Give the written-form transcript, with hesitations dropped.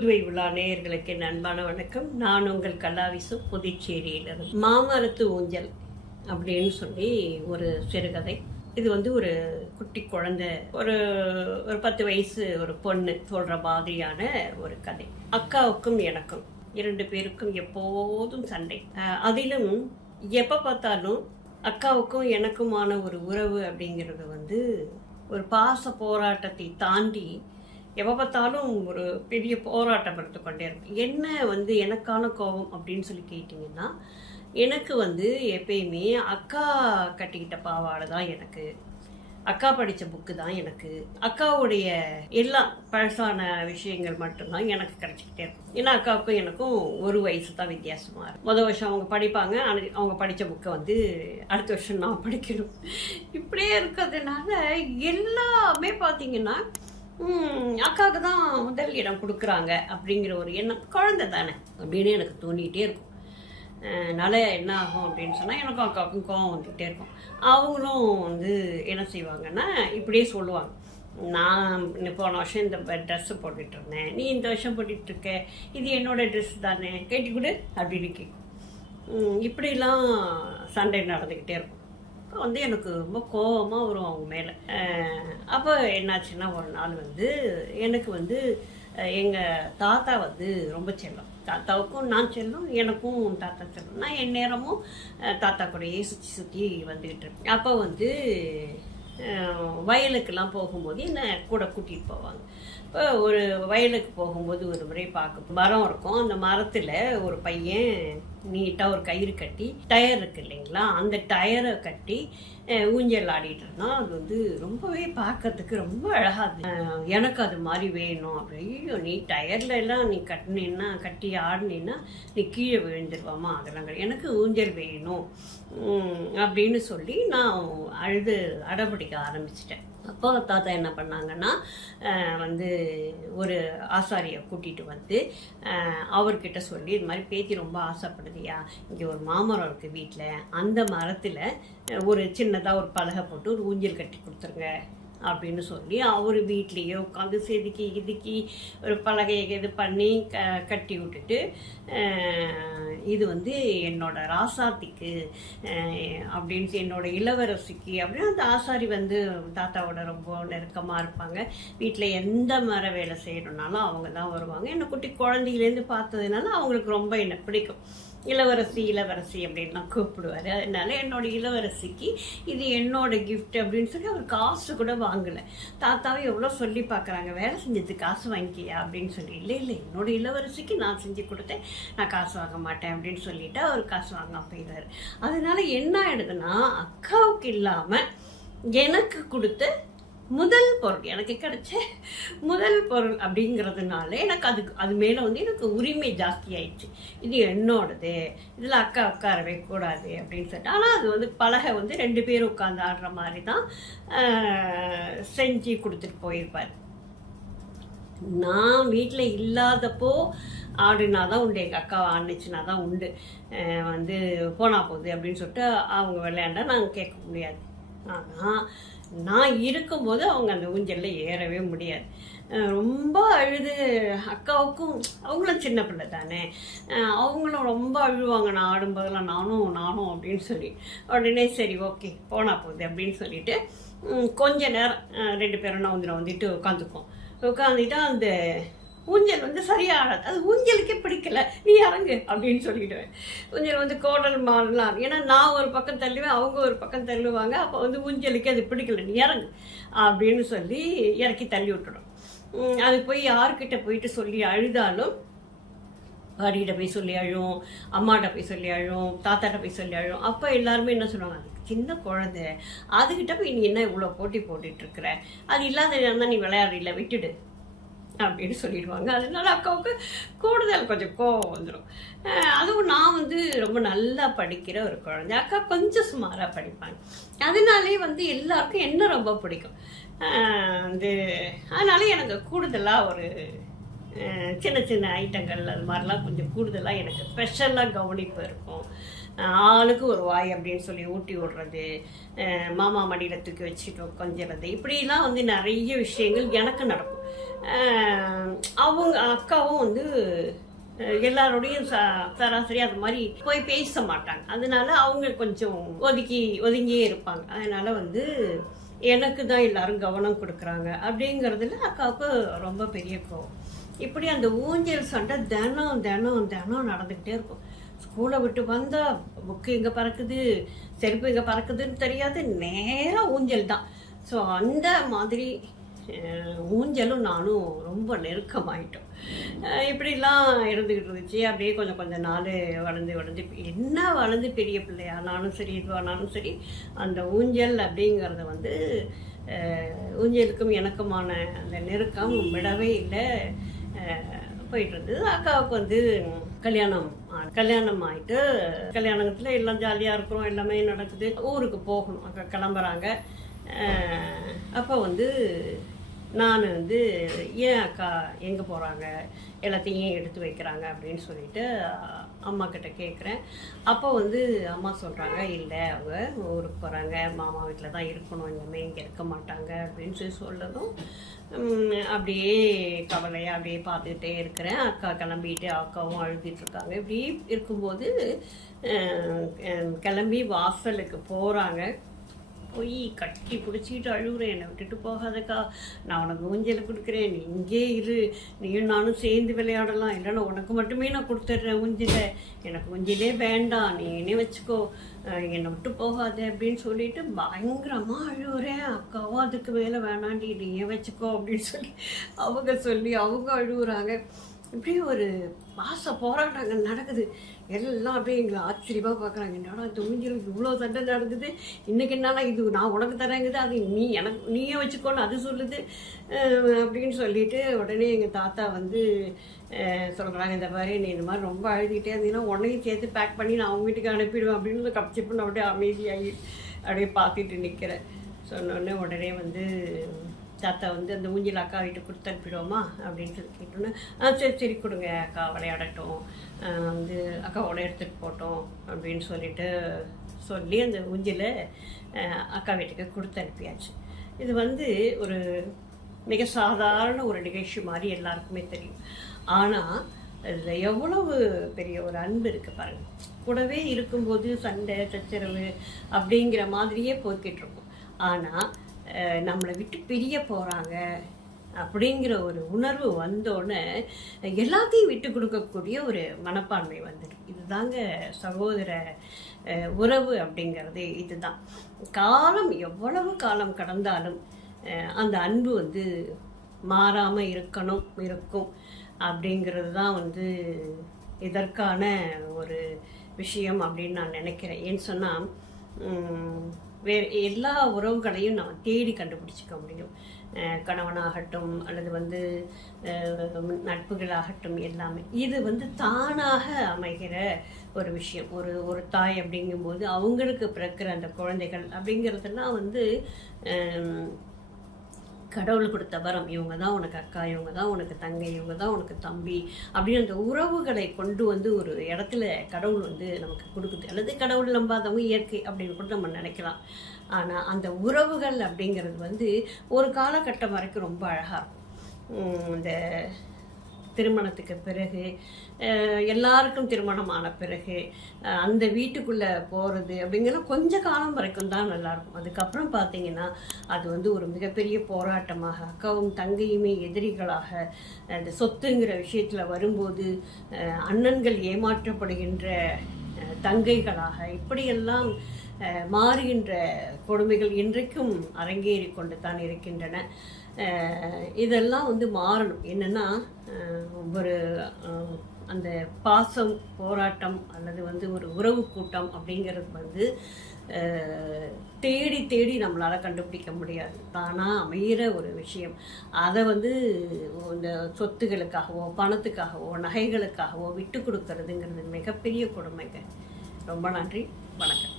புதுவை உலா நேயர்களுக்கு அன்பான வணக்கம். நான் உங்கள் கலாவிசு, புதுச்சேரியிலிருந்து. மாமரத்து ஊஞ்சல் அப்படின்னு சொல்லி ஒரு சிறுகதை. இது ஒரு குட்டி குழந்தை, ஒரு 10 வயசு ஒரு பொண்ணு சொல்ற மாதிரியான ஒரு கதை. அக்காவுக்கும் எனக்கும் 2 பேருக்கும் எப்போதும் சண்டை. அதிலும் எப்ப பார்த்தாலும் அக்காவுக்கும் எனக்குமான ஒரு உறவு அப்படிங்கிறது ஒரு பாச போராட்டத்தை தாண்டி எப்போ பார்த்தாலும் ஒரு பெரிய போராட்டம் எடுத்து கொண்டே இருக்கும். என்ன எனக்கான கோபம் அப்படின்னு சொல்லி கேட்டிங்கன்னா, எனக்கு எப்பயுமே அக்கா கட்டிக்கிட்ட பாவாடை தான் எனக்கு, அக்கா படித்த புக்கு தான் எனக்கு, அக்காவுடைய எல்லா பழசான விஷயங்கள் மட்டும்தான் எனக்கு கிடைச்சிக்கிட்டே இருக்கும். ஏன்னா அக்காவுக்கும் எனக்கும் 1 வயசு தான் வித்தியாசமாக இருக்கும். முதல் வருஷம் அவங்க படிப்பாங்க, அவங்க படித்த புக்கை அடுத்த வருஷம் நான் படிக்கணும். இப்படியே இருக்கிறதுனால எல்லாமே பார்த்தீங்கன்னா அக்காவுக்கு தான் முதல் இடம் கொடுக்குறாங்க அப்படிங்கிற ஒரு எண்ணம். குழந்தை தானே அப்படின்னு எனக்கு தோண்டிகிட்டே இருக்கும். அதனால் என்ன ஆகும் அப்படின்னு சொன்னால், எனக்கும் அக்காவுக்கும் கோவம் வந்துகிட்டே இருக்கும். அவங்களும் என்ன செய்வாங்கன்னா, இப்படியே சொல்லுவாங்க, நான் போன வருஷம் இந்த ட்ரெஸ்ஸு போட்டுட்டு இருந்தேன், நீ இந்த வருஷம் போட்டுட்ருக்க, இது என்னோட ட்ரெஸ் தானே, கேட்டி கொடு அப்படின்னு கேட்கும். இப்படிலாம் சண்டை நடந்துக்கிட்டே இருக்கும். அப்போ எனக்கு ரொம்ப கோபமாக வரும் அவங்க மேலே. அப்போ என்னாச்சுன்னா, ஒரு நாள் எனக்கு எங்கள் தாத்தா ரொம்ப செல்லம். தாத்தாவுக்கும் நான் செல்லம், எனக்கும் தாத்தா செல்லம். நான் என் நேரமும் தாத்தா கூடயே சுற்றி சுற்றி வந்துக்கிட்டு இருப்பேன். அப்போ வயலுக்கெல்லாம் போகும்போது என்னை கூட கூட்டிகிட்டு போவாங்க. இப்போ ஒரு வயலுக்கு போகும்போது ஒரு முறை பார்க்க மரம் இருக்கும். அந்த மரத்தில் ஒரு பையன் நீட்டாக ஒரு கயிறு கட்டி, டயர் இருக்கு இல்லைங்களா, அந்த டயரை கட்டி ஊஞ்சல் ஆடிட்டு இருந்தான். அது ரொம்பவே பார்க்கறதுக்கு ரொம்ப அழகாது. எனக்கு அது மாதிரி வேணும். அப்படியோ, நீ டயர்ல எல்லாம் நீ கட்டி ஆடினீன்னா நீ கீழே விழுந்துருவாமா, அதெல்லாம் கிடையாது, எனக்கு ஊஞ்சல் வேணும் அப்படின்னு சொல்லி நான் அடம்பிடிக்க ஆரம்பிச்சிட்டேன். அப்போ தாத்தா என்ன பண்ணாங்கன்னா, ஒரு ஆசாரியை கூட்டிகிட்டு அவர்கிட்ட சொல்லி, இது மாதிரி பேத்தி ரொம்ப ஆசைப்படுதியா, இங்கே ஒரு மாமரம் இருக்குது வீட்டில், அந்த மரத்தில் ஒரு சின்னதாக ஒரு பலகை போட்டு ஒரு ஊஞ்சல் கட்டி கொடுத்துருங்க அப்படின்னு சொல்லி அவர் வீட்லேயே உட்காந்து செதுக்கி இதுக்கி ஒரு பலகையை இது பண்ணி கட்டி விட்டுட்டு, இது என்னோட ராசாத்திக்கு அப்படின்னு, என்னோட இளவரசிக்கு அப்படின்னு அந்த ஆசாரி தாத்தாவோட ரொம்ப நெருக்கமாக இருப்பாங்க. வீட்டில் எந்த மர வேலை செய்யணுன்னாலும் அவங்க தான் வருவாங்க. என்னை குட்டி குழந்தையிலேருந்து பார்த்ததுனால அவங்களுக்கு ரொம்ப என்னை பிடிக்கும். இளவரசி இளவரசி அப்படின்னு நான் கூப்பிடுவார். அதனால என்னோட இளவரசிக்கு இது என்னோட கிஃப்ட் அப்படின்னு சொல்லி அவர் காசு கூட வாங்கலை. தாத்தாவை எவ்வளோ சொல்லி பார்க்குறாங்க, வேலை செஞ்சதுக்கு காசு வாங்கிக்கியா அப்படின்னு சொல்லி. இல்லை என்னோட இளவரசிக்கு நான் செஞ்சு கொடுத்தேன், நான் காசு வாங்க மாட்டேன் அப்படின்னு சொல்லிட்டு அவர் காசு வாங்க போயிடுறாரு. அதனால என்ன ஆயிடுதுன்னா, அக்காவுக்கு இல்லாமல் எனக்கு கொடுத்த முதல் பொருள், எனக்கு கிடைச்ச முதல் பொருள் அப்படிங்கிறதுனால எனக்கு அது மேலே எனக்கு உரிமை ஜாஸ்தி ஆயிடுச்சு. இது என்னோடது, இதில் அக்கா உட்காரவே கூடாது அப்படின்னு சொல்லிட்டு. ஆனால் அது பலகை 2 பேர் உட்காந்து ஆடுற மாதிரி தான் செஞ்சு கொடுத்துட்டு போயிருப்பார். நான் வீட்டில் இல்லாதப்போ ஆடினாதான் உண்டு, எங்கள் அக்கா ஆடிச்சுனா தான் உண்டு. போனா போகுது அப்படின்னு சொல்லிட்டு அவங்க விளையாண்டா நாங்கள் கேட்க முடியாது. ஆனால் நான் இருக்கும்போது அவங்க அந்த ஊஞ்சலில் ஏறவே முடியாது. ரொம்ப அழுது, அக்காவுக்கும் அவங்களும் சின்ன பிள்ளை தானே, அவங்களும் ரொம்ப அழுவாங்க நான் ஆடும்போதெல்லாம், நானும் அப்படின்னு சொல்லி. உடனே சரி ஓகே போனா போகுது அப்படின்னு சொல்லிட்டு கொஞ்ச நேரம் 2 பேரும் வந்துட்டு உட்காந்துட்டு அந்த ஊஞ்சல் சரியாகாது. அது ஊஞ்சலுக்கே பிடிக்கல, நீ இறங்கு அப்படின்னு சொல்லிடுவேன். ஊஞ்சல் கோடல் மாறலாம், ஏன்னா நான் ஒரு பக்கம் தள்ளுவேன், அவங்க ஒரு பக்கம் தள்ளுவாங்க. அப்போ ஊஞ்சலுக்கு அது பிடிக்கல, நீ இறங்கு அப்படின்னு சொல்லி இறக்கி தள்ளி விட்டுடும். அது போய் யார்கிட்ட போயிட்டு சொல்லி அழுதாலும், பாடிகிட்ட போய் சொல்லி அழும், அம்மாட்ட போய் சொல்லி அழும், தாத்தாட்ட போய் சொல்லி அழும். அப்போ எல்லாருமே என்ன சொல்லுவாங்க, அதுக்கு சின்ன குழந்தை, அதுக்கிட்ட போய் நீ என்ன இவ்வளோ போட்டுட்டு இருக்கிற, அது இல்லாத நேரம் நீ விளையாடல, விட்டுடு அப்படின்னு சொல்லிடுவாங்க. அதனால அக்காவுக்கு கூடுதல் கொஞ்சம் கோவம் வந்துடும். அதுவும் நான் ரொம்ப நல்லா படிக்கிற ஒரு குழந்தை, அக்கா கொஞ்சம் சுமாராக படிப்பாங்க. அதனாலே எல்லாருக்கும் என்ன ரொம்ப பிடிக்கும். அதனால எனக்கு கூடுதலாக ஒரு சின்ன சின்ன ஐட்டங்கள் அது மாதிரிலாம் கொஞ்சம் கூடுதலாக எனக்கு ஸ்பெஷலாக கவனிப்பு இருக்கும். ஆளுக்கு ஒரு வாய் அப்படின்னு சொல்லி ஊட்டி விடுறது, மாமா மடியில் தூக்கி வச்சுட்டு கொஞ்சிறது, இப்படிலாம் வந்து நிறைய விஷயங்கள் எனக்கு நடக்கும். அவங்க அக்காவும் வந்து எல்லாரோடையும் சராசரி அது மாதிரி போய் பேச மாட்டாங்க. அதனால அவங்க கொஞ்சம் ஒதுங்கியே இருப்பாங்க. அதனால வந்து எனக்கு தான் எல்லாரும் கவனம் கொடுக்குறாங்க அப்படிங்கிறதுல அக்காவுக்கு ரொம்ப பெரிய கோவம். இப்படி அந்த ஊஞ்சல் சண்டை தினம் தினம் தினம் நடந்துக்கிட்டே இருக்கும். ஸ்கூலை விட்டு வந்தால் புக்கு எங்கே பறக்குது, செருப்பு எங்கே பறக்குதுன்னு தெரியாது, நேராக ஊஞ்சல் தான். ஸோ அந்த மாதிரி ஊஞ்சலும் நானும் ரொம்ப நெருக்கமாயிட்டோம். இப்படிலாம் இருந்துக்கிட்டு இருந்துச்சு. அப்படியே கொஞ்சம் கொஞ்சம் நாள் வளர்ந்து என்ன வளர்ந்து பெரிய பிள்ளையானாலும் சரி, இதுவானாலும் சரி, அந்த ஊஞ்சல் அப்படிங்கிறத வந்து ஊஞ்சலுக்கும் எனக்குமான அந்த நெருக்கம் விடவே இல்லை, போயிட்டு இருந்தது. அக்காவுக்கு வந்து கல்யாணம் ஆகிட்டு, கல்யாணத்தில் எல்லாம் ஜாலியாக இருக்கிறோம், எல்லாமே நடக்குது. ஊருக்கு போகணும், அக்கா கிளம்புறாங்க. அப்போ வந்து நான் வந்து ஏன் அக்கா எங்கே போகிறாங்க, எல்லாத்தையும் ஏன் எடுத்து வைக்கிறாங்க அப்படின்னு சொல்லிட்டு அம்மா கிட்ட கேட்குறேன். அப்போ வந்து அம்மா சொல்கிறாங்க, இல்லை அவங்க ஊருக்கு போகிறாங்க, மாமா வீட்டில் தான் இருக்கணும், இனிமேல் இங்கே இருக்க மாட்டாங்க அப்படின்னு சொல்லதும் அப்படியே கவலையாக அப்படியே பார்த்துக்கிட்டே இருக்கிறேன். அக்கா கிளம்பிட்டு அக்காவும் அழுதுட்டுருக்காங்க. இப்படி இருக்கும்போது கிளம்பி வாசலுக்கு போகிறாங்க. போய் கட்டி பிடிச்சிக்கிட்டு அழுகுறேன், என்னை விட்டுட்டு போகாதக்கா, நான் உனக்கு ஊஞ்சல் கொடுக்குறேன், நீ இங்கே இரு, நீயும் நானும் சேர்ந்து விளையாடலாம், இல்லைன்னா உனக்கு மட்டுமே நான் கொடுத்துட்றேன் ஊஞ்சலை, எனக்கு ஊஞ்சலே வேண்டாம், நீ என்னே வச்சுக்கோ, என்னை விட்டு போகாத அப்படின்னு சொல்லிட்டு பயங்கரமாக அழுகுறேன். அக்காவும் அதுக்கு மேலே வேணாண்டி, நீ ஏன் வச்சுக்கோ அப்படின்னு சொல்லி அவங்க அழுகுறாங்க. இப்படி ஒரு போராட்டங்கள் நடக்குது. எல்லாம் அப்படியே எங்களை ஆச்சரியமாக பார்க்குறாங்க. என்னடா இந்த ஊஞ்சலுக்கு இவ்வளோ சண்டை நடந்தது, இன்றைக்கி என்னன்னா இது நான் உனக்கு தரேங்குது, அது நீயே வச்சுக்கோன்னு அது சொல்லுது அப்படின்னு சொல்லிட்டு உடனே எங்கள் தாத்தா வந்து சொல்கிறாங்க, இந்த மாதிரி நீ இந்த மாதிரி ரொம்ப அழுதுகிட்டே இருந்தீங்கன்னா உன்னையும் சேர்த்து பேக் பண்ணி நான் அவங்க வீட்டுக்கு அனுப்பிடுவேன் அப்படின்னு கப்சிப்புன்னு அப்படியே அமைதியாகி அப்படியே பார்த்துட்டு நிற்கிறேன். சொன்னோடனே உடனே வந்து தாத்தா வந்து அந்த ஊஞ்சல் அக்கா வீட்டுக்கு கொடுத்து அனுப்பிடுவோமா அப்படின்னு சொல்லி கேட்டோன்னே, சரி கொடுங்க அக்கா விளையாடட்டும், வந்து அக்காவோட எடுத்துகிட்டு போட்டோம் அப்படின்னு சொல்லி அந்த ஊஞ்சலை அக்கா வீட்டுக்கு கொடுத்து அனுப்பியாச்சு. இது வந்து ஒரு மிக சாதாரண ஒரு நிகழ்ச்சி மாதிரி எல்லாருக்குமே தெரியும். ஆனால் இதில் எவ்வளவு பெரிய ஒரு அன்பு இருக்குது பாருங்கள். கூடவே இருக்கும்போது சண்டை சச்சரவு அப்படிங்கிற மாதிரியே போய்கிட்டு இருக்கும். ஆனால் நம்மளை விட்டு பிரிய போகிறாங்க அப்படிங்கிற ஒரு உணர்வு வந்தோடனே எல்லாத்தையும் விட்டு கொடுக்கக்கூடிய ஒரு மனப்பான்மை வந்துடும். இதுதாங்க சகோதர உறவு அப்படிங்கிறது. இதுதான் காலம் எவ்வளவு காலம் கடந்தாலும் அந்த அன்பு வந்து மாறாமல் இருக்கும் அப்படிங்கிறது தான் வந்து இதற்கான ஒரு விஷயம் அப்படின்னு நான் நினைக்கிறேன். ஏன்னு சொன்னால் வேறு எல்லா உறவுகளையும் நம்ம தேடி கண்டுபிடிச்சிக்க முடியும். கணவனாகட்டும் அல்லது வந்து நட்புகளாகட்டும், எல்லாமே இது வந்து தானாக அமைகிற ஒரு விஷயம். ஒரு தாய் அப்படிங்கும்போது அவங்களுக்கு பிறக்கிற அந்த குழந்தைகள் அப்படிங்கிறதெல்லாம் வந்து கடவுள் கொடுத்த வரம். இவங்க தான் உனக்கு அக்கா, இவங்க தான் உனக்கு தங்கை, இவங்க தான் உனக்கு தம்பி அப்படின்னு அந்த உறவுகளை கொண்டு வந்து ஒரு இடத்துல கடவுள் வந்து நமக்கு கொடுக்குது. அல்லது கடவுள் நம்பாதவங்க இயற்கை அப்படின்னு கூட நம்ம நினைக்கலாம். ஆனால் அந்த உறவுகள் அப்படிங்கிறது வந்து ஒரு காலகட்டம் வரைக்கும் ரொம்ப அழகாக இருக்கும். இந்த திருமணத்துக்கு பிறகு, எல்லாருக்கும் திருமணமான பிறகு அந்த வீட்டுக்குள்ளே போகிறது அப்படிங்கிற கொஞ்ச காலம் வரைக்கும் தான் நல்லாயிருக்கும். அதுக்கப்புறம் பார்த்திங்கன்னா அது வந்து ஒரு மிகப்பெரிய போராட்டமாக, அக்காவும் தங்கையுமே எதிரிகளாக, அந்த சொத்துங்கிற விஷயத்தில் வரும்போது அண்ணன்கள் ஏமாற்றப்படுகின்ற தங்கைகளாக, இப்படியெல்லாம் மாறுகின்ற கொடுமைகள் இன்றைக்கும் அரங்கேறி கொண்டு தான் இருக்கின்றன. இதெல்லாம் வந்து மாறணும். என்னென்னா ஒரு அந்த பாசம் போராட்டம் அல்லது வந்து ஒரு உறவு கூட்டம் அப்படிங்கிறது வந்து தேடி தேடி நம்மளால் கண்டுபிடிக்க முடியாது, தானாக அமைகிற ஒரு விஷயம். அதை வந்து இந்த சொத்துகளுக்காகவோ பணத்துக்காகவோ நகைகளுக்காகவோ விட்டு கொடுக்கறதுங்கிறது மிகப்பெரிய கொடுமைங்க. ரொம்ப நன்றி, வணக்கம்.